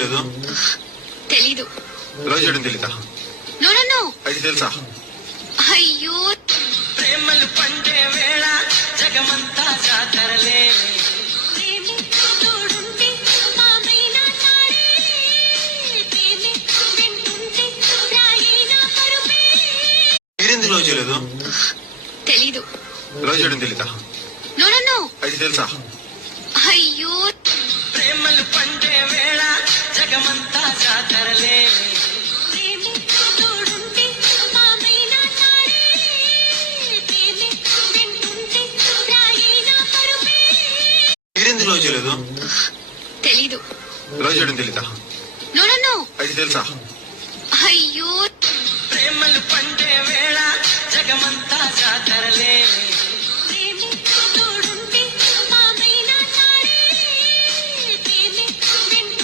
చేయలేదు? తెలీదు. లవ్ చేయడం తెలీదా? No no no. అయితే తెలుసా? అయ్యో, ప్రేమలు పండే వేళ జగమంతా జాతరలే. ప్రేమే తోడుంటే మామైనా తాడే, ప్రేమే వెంటుంటే రాయినా పరుపే. మీరెందుకు లవ్ చేయలేదు? తెలీదు. లవ్ చేయడం తెలీదా? No no no. అయితే తెలుసా? అయ్యో, ప్రేమలు పండే వేళ జగమంతా జాతరలే. ప్రేమే తోడుంటే మామైనా తాడే, ప్రేమే వెంటుంటే రాయినా పరుపే. మీరెందుకు లవ్ చేయలేదు? తెలీదు. లవ్ చేయడం తెలీదా? No no no. అయితే తెలుసా? అయ్యో, ప్రేమలు పండే వేళ జగమంతా జాతరలే.